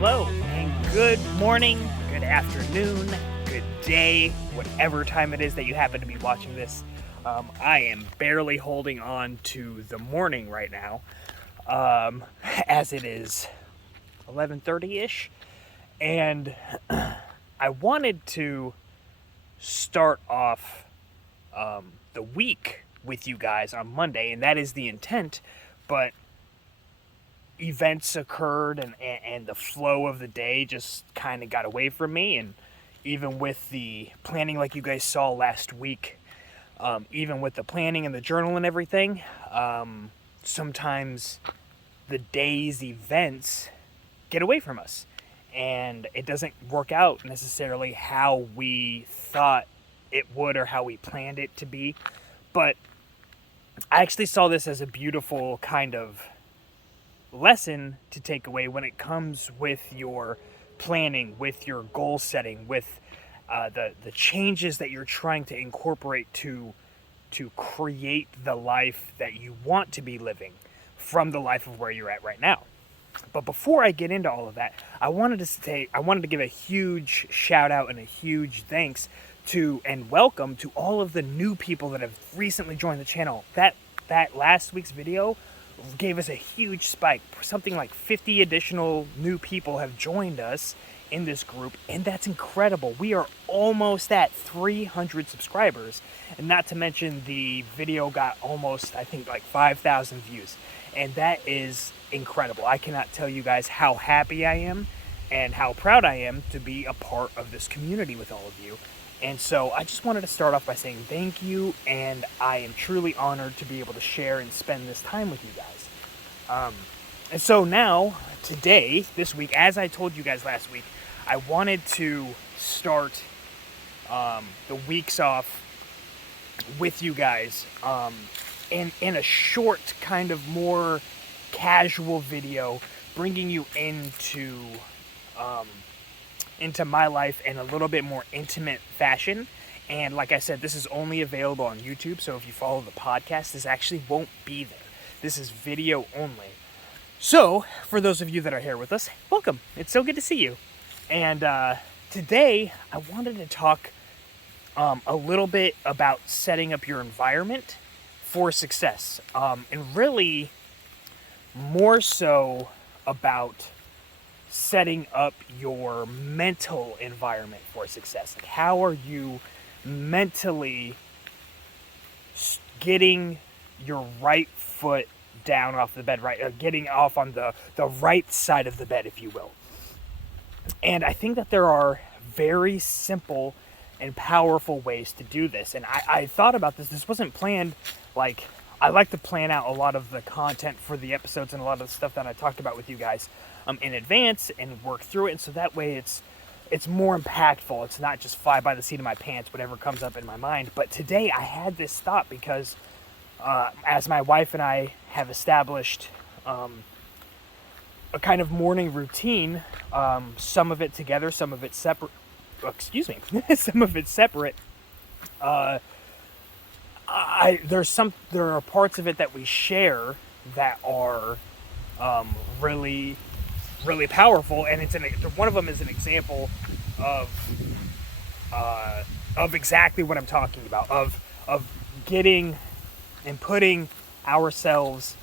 hello, and good morning, good afternoon, good day, whatever time it is that you happen to be watching this. I am barely holding on to the morning right now, as it is 11:30-ish, and I wanted to start off the week with you guys on Monday, and that is the intent, but events occurred and the flow of the day just kind of got away from me. And even with the planning, like you guys saw last week, even with the planning and the journal and everything, sometimes the day's events get away from us and it doesn't work out necessarily how we thought it would or how we planned it to be. But I actually saw this as a beautiful kind of lesson to take away when it comes with your planning, with your goal setting, with the changes that you're trying to incorporate to create the life that you want to be living from the life of where you're at right now. But before I get into all of that, I wanted to give a huge shout out and a huge thanks to and welcome to all of the new people that have recently joined the channel. That last week's video gave us a huge spike. Something like 50 additional new people have joined us in this group, and that's incredible. We are almost at 300 subscribers, and not to mention the video got almost, I think, like 5,000 views, and that is incredible. I cannot tell you guys how happy I am and how proud I am to be a part of this community with all of you. And so I just wanted to start off by saying thank you, and I am truly honored to be able to share and spend this time with you guys. And so now, today, this week, as I told you guys last week, I wanted to start the weeks off with you guys in a short, kind of more casual video, bringing you into my life in a little bit more intimate fashion. And like I said, this is only available on YouTube, so if you follow the podcast, this actually won't be there. This is video only. So, for those of you that are here with us, welcome. It's so good to see you. And today, I wanted to talk a little bit about setting up your environment for success. And really, more so about setting up your mental environment for success. Like, how are you mentally getting your right foot down off the bed, right? Getting off on the right side of the bed, if you will. And I think that there are very simple and powerful ways to do this. And I thought about this. This wasn't planned. Like, I like to plan out a lot of the content for the episodes and a lot of the stuff that I talked about with you guys in advance and work through it. And so that way it's more impactful. It's not just fly by the seat of my pants, whatever comes up in my mind. But today I had this thought because as my wife and I have established a kind of morning routine, some of it together, some of it separate. Some of it separate. There are parts of it that we share that are really, really powerful, and one of them is an example of exactly what I'm talking about, of getting and putting ourselves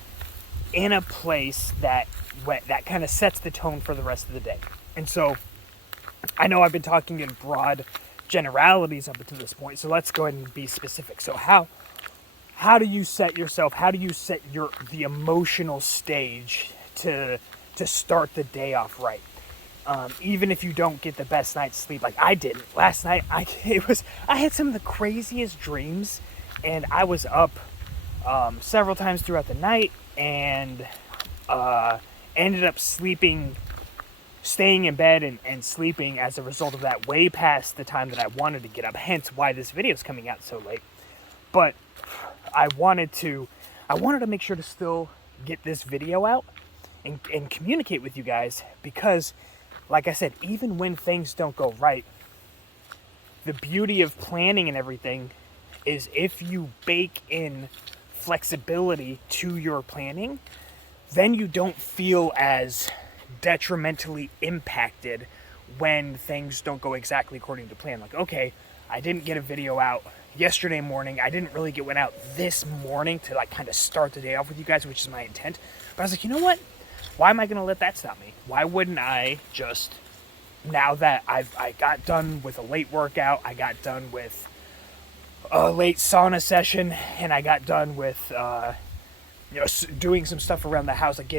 in a place that kind of sets the tone for the rest of the day. And so I know I've been talking in broad generalities up until this point, so let's go ahead and be specific. So how do you set yourself, how do you set the emotional stage to start the day off right? Even if you don't get the best night's sleep, like I didn't last night. I had some of the craziest dreams, and I was up several times throughout the night, and ended up staying in bed and sleeping as a result of that way past the time that I wanted to get up, hence why this video is coming out so late. But I wanted to make sure to still get this video out and communicate with you guys, because like I said, even when things don't go right, the beauty of planning and everything is if you bake in flexibility to your planning, then you don't feel as detrimentally impacted when things don't go exactly according to plan. Like, okay, I didn't get a video out yesterday morning. I didn't really get one out this morning to like kind of start the day off with you guys, which is my intent. But I was like, you know what? Why am I going to let that stop me? Why wouldn't I just, now that I got done with a late workout, I got done with a late sauna session, and I got done with doing some stuff around the house, like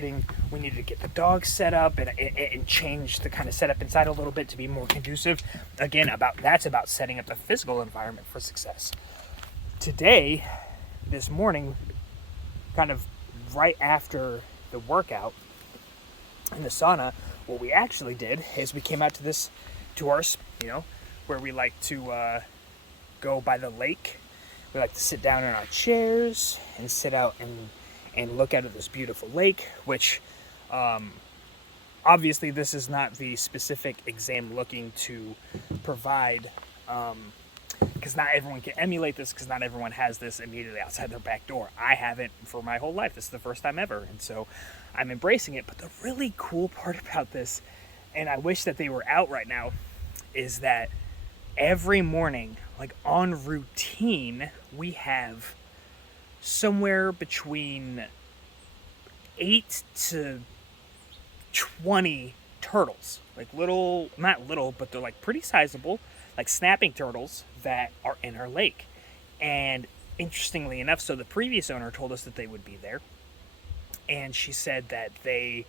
we needed to get the dogs set up and change the kind of setup inside a little bit to be more conducive. Again, that's about setting up the physical environment for success. Today, this morning, kind of right after the workout in the sauna, what we actually did is we came out to our, where we like to go by the lake. We like to sit down in our chairs and sit out and look out at this beautiful lake, which obviously this is not the specific exam looking to provide, because not everyone can emulate this, because not everyone has this immediately outside their back door. I haven't for my whole life. This is the first time ever, and so I'm embracing it. But the really cool part about this, and I wish that they were out right now, is that every morning, like on routine, we have somewhere between 8 to 20 turtles, like little, not little, but they're like pretty sizable, like snapping turtles that are in our lake. And interestingly enough, so the previous owner told us that they would be there, and she said that they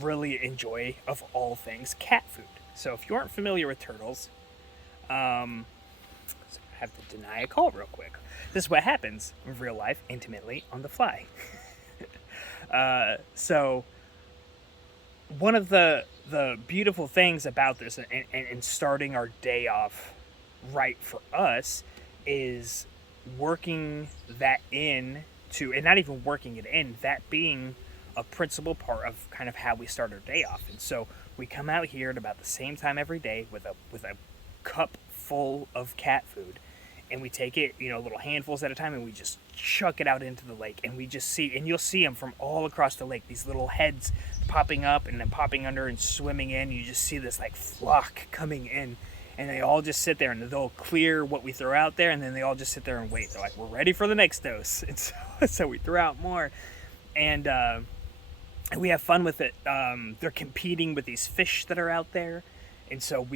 really enjoy, of all things, cat food. So if you aren't familiar with turtles, so I have to deny a call real quick. This is what happens in real life, intimately, on the fly. So one of the beautiful things about this and starting our day off right for us is working that in to, and not even working it in, that being a principal part of kind of how we start our day off. And so we come out here at about the same time every day with a cup full of cat food, and we take it, little handfuls at a time, and we just chuck it out into the lake, and we just see, and you'll see them from all across the lake, these little heads popping up and then popping under and swimming in. You just see this like flock coming in, and they all just sit there, and they'll clear what we throw out there, and then they all just sit there and wait. They're like, we're ready for the next dose. And so we throw out more, and we have fun with it. They're competing with these fish that are out there. And so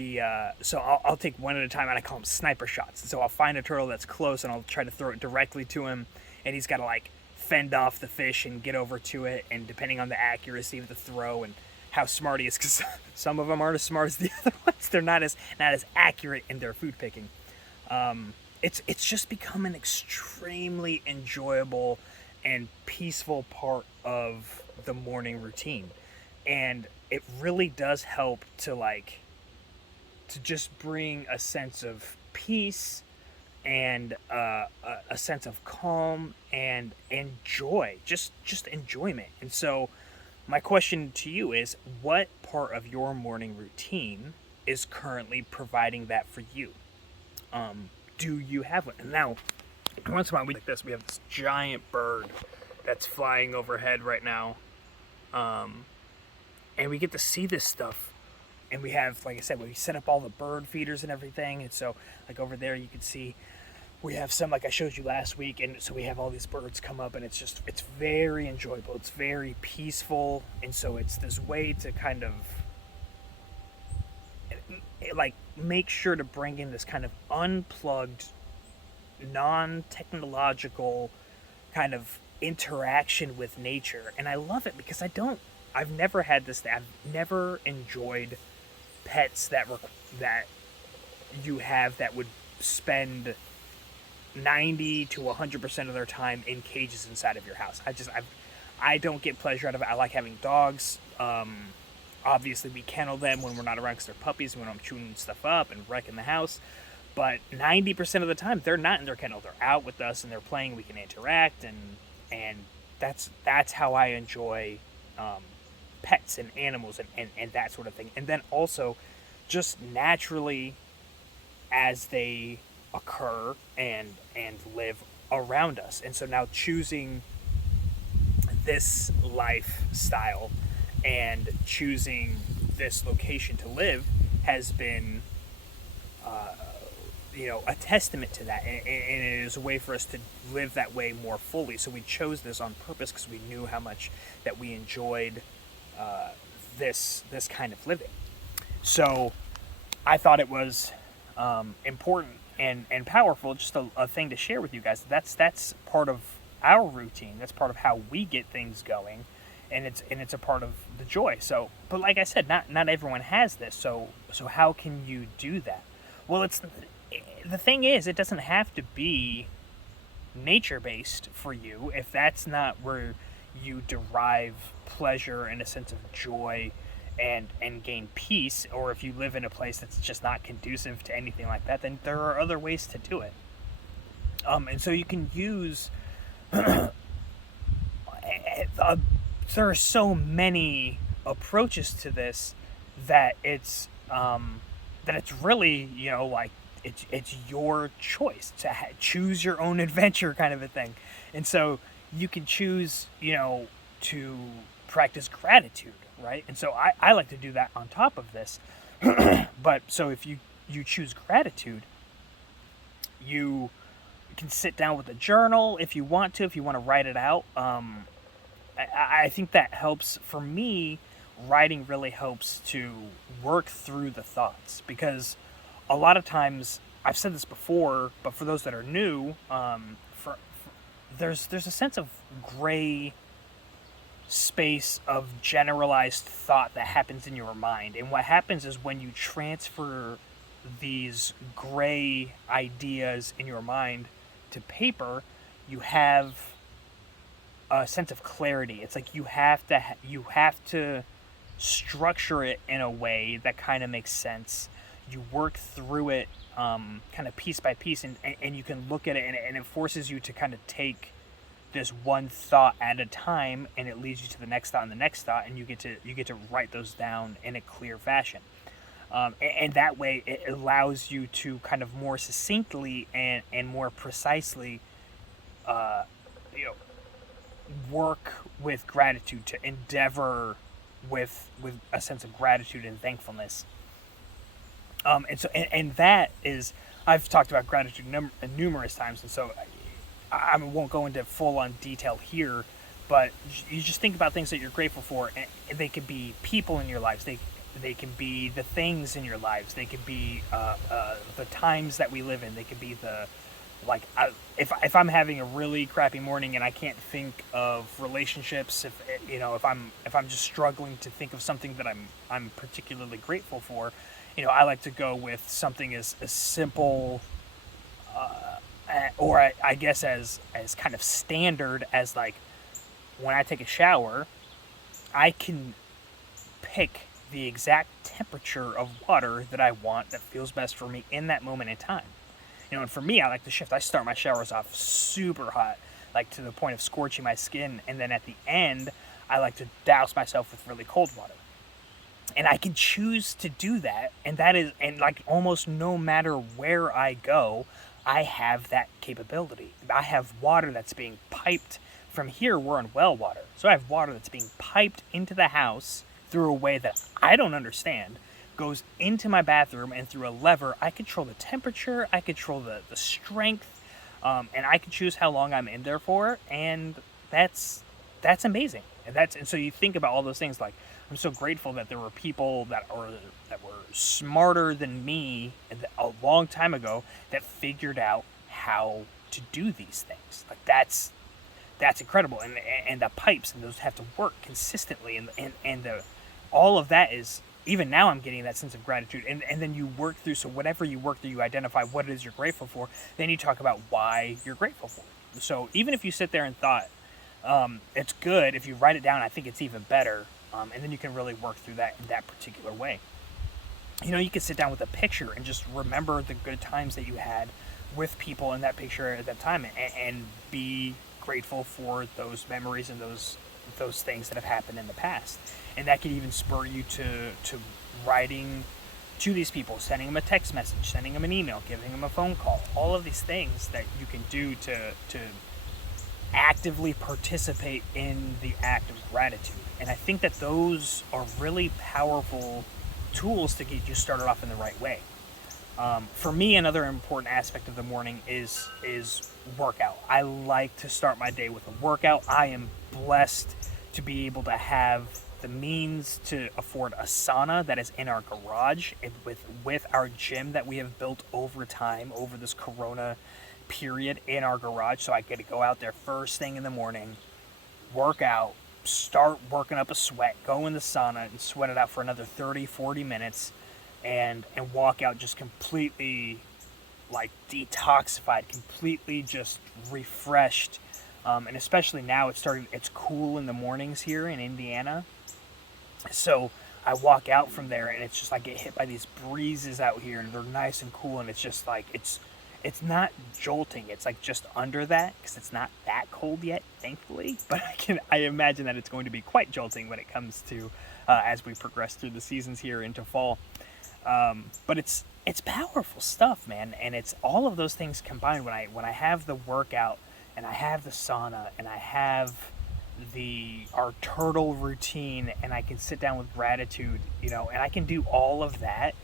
I'll take one at a time, and I call them sniper shots. And so I'll find a turtle that's close, and I'll try to throw it directly to him, and he's got to like fend off the fish and get over to it. And depending on the accuracy of the throw and how smart he is, because some of them aren't as smart as the other ones, they're not as accurate in their food picking. It's just become an extremely enjoyable and peaceful part of the morning routine, and it really does help to just bring a sense of peace and a sense of calm and joy, just enjoyment. And so my question to you is, what part of your morning routine is currently providing that for you? Do you have one? And now, once in a while, we have this giant bird that's flying overhead right now, and we get to see this stuff. And we have, like I said, we set up all the bird feeders and everything. And so, like over there, you can see we have some, like I showed you last week. And so we have all these birds come up, and it's very enjoyable. It's very peaceful. And so it's this way to kind of, like, make sure to bring in this kind of unplugged, non-technological kind of interaction with nature. And I love it because I've never had this. I've never enjoyed pets that you have that would spend 90 to 100% of their time in cages inside of your house. I don't get pleasure out of it. I like having dogs. Obviously, we kennel them when we're not around because they're puppies, when I'm chewing stuff up and wrecking the house. But 90% of the time, they're not in their kennel. They're out with us, and they're playing. We can interact, and that's how I enjoy pets and animals and that sort of thing. And then also just naturally as they occur and live around us. And so now choosing this lifestyle and choosing this location to live has been a testament to that, and it is a way for us to live that way more fully. So we chose this on purpose because we knew how much that we enjoyed this kind of living. So I thought it was important and powerful, just a thing to share with you guys. That's part of our routine. That's part of how we get things going, and it's a part of the joy. So, but like I said, not everyone has this. So how can you do that? Well, the thing is, it doesn't have to be nature based for you if that's not where you derive pleasure and a sense of joy and gain peace, or if you live in a place that's just not conducive to anything like that, then there are other ways to do it. And so you can use there are so many approaches to this that it's really, like it's your choice to choose your own adventure, kind of a thing. And so you can choose, to practice gratitude, right? And so I like to do that on top of this. But so if you choose gratitude, you can sit down with a journal if you want to write it out. I think that helps. For me, writing really helps to work through the thoughts, because a lot of times, I've said this before, but for those that are new, there's a sense of gray space of generalized thought that happens in your mind. And what happens is when you transfer these gray ideas in your mind to paper, you have a sense of clarity. It's like you have to structure it in a way that kind of makes sense. You work through it kind of piece by piece, and you can look at it, and it forces you to kind of take this one thought at a time, and it leads you to the next thought and the next thought, and you get to write those down in a clear fashion. And that way it allows you to kind of more succinctly and more precisely work with gratitude, to endeavor with a sense of gratitude and thankfulness. And that is, I've talked about gratitude numerous times, and so I won't go into full-on detail here, but you just think about things that you're grateful for, and they could be people in your lives, they can be the things in your lives, they could be the times that we live in, they could be if I'm having a really crappy morning and I can't think of relationships, if I'm just struggling to think of something that I'm particularly grateful for, I like to go with something as simple, or I guess as kind of standard as, like, when I take a shower, I can pick the exact temperature of water that I want that feels best for me in that moment in time. And for me, I like to shift. I start my showers off super hot, like to the point of scorching my skin, and then at the end, I like to douse myself with really cold water. And I can choose to do that, and like almost no matter where I go, I have that capability. I have water that's being piped from here. We're in well water, so I have water that's being piped into the house through a way that I don't understand, goes into my bathroom, and through a lever I control the temperature, I control the strength, and I can choose how long I'm in there for, and that's amazing. And so you think about all those things, like, I'm so grateful that there were people that were smarter than me a long time ago that figured out how to do these things. Like, that's incredible. And the pipes, and those have to work consistently, and all of that is, even now I'm getting that sense of gratitude. And then you work through, so whatever you work through, you identify what it is you're grateful for, then you talk about why you're grateful for it. So even if you sit there and thought, it's good, if you write it down, I think it's even better. And then you can really work through that in that particular way. You can sit down with a picture and just remember the good times that you had with people in that picture at that time, and be grateful for those memories and those things that have happened in the past. And that could even spur you to writing to these people, sending them a text message, sending them an email, giving them a phone call. All of these things that you can do to actively participate in the act of gratitude. And I think that those are really powerful tools to get you started off in the right way. For me, another important aspect of the morning is workout. I like to start my day with a workout. I am blessed to be able to have the means to afford a sauna that is in our garage, and with our gym that we have built over time, over this corona period, in our garage. So I get to go out there first thing in the morning, work out, start working up a sweat, go in the sauna and sweat it out for another 30, 40 minutes, and walk out just completely like detoxified, completely just refreshed. And especially now it's cool in the mornings here in Indiana. So I walk out from there and it's just, I get hit by these breezes out here and they're nice and cool, and it's just like, it's not jolting. It's like just under that, because it's not that cold yet, thankfully. But I imagine that it's going to be quite jolting when it comes to as we progress through the seasons here into fall. But it's powerful stuff, man, and it's all of those things combined. When I have the workout and I have the sauna and I have our turtle routine, and I can sit down with gratitude, and I can do all of that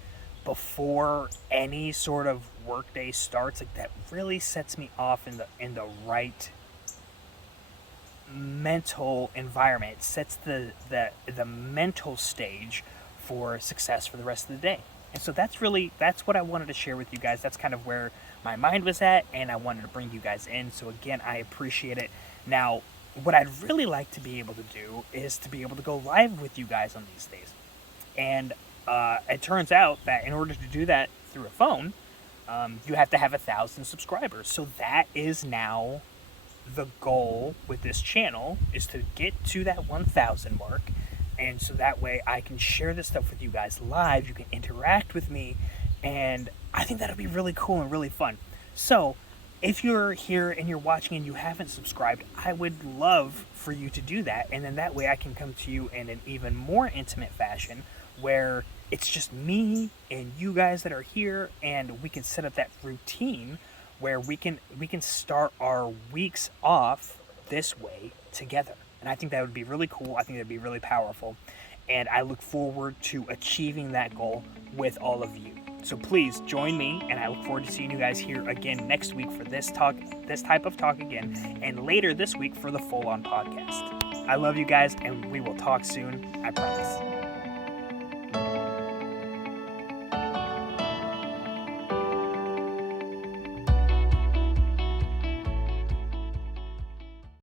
before any sort of workday starts, like that really sets me off in the right mental environment. It sets the mental stage for success for the rest of the day. And so that's what I wanted to share with you guys. That's kind of where my mind was at, and I wanted to bring you guys in. So again, I appreciate it. Now, what I'd really like to be able to do is to be able to go live with you guys on these days. And it turns out that in order to do that through a phone, you have to have 1,000 subscribers. So that is now the goal with this channel, is to get to that 1,000 mark. And so that way I can share this stuff with you guys live. You can interact with me. And I think that'll be really cool and really fun. So if you're here and you're watching and you haven't subscribed, I would love for you to do that. And then that way I can come to you in an even more intimate fashion, where it's just me and you guys that are here, and we can set up that routine where we can start our weeks off this way together. And I think that would be really cool. I think that would be really powerful. And I look forward to achieving that goal with all of you. So please join me, and I look forward to seeing you guys here again next week for this type of talk again, and later this week for the full-on podcast. I love you guys, and we will talk soon, I promise.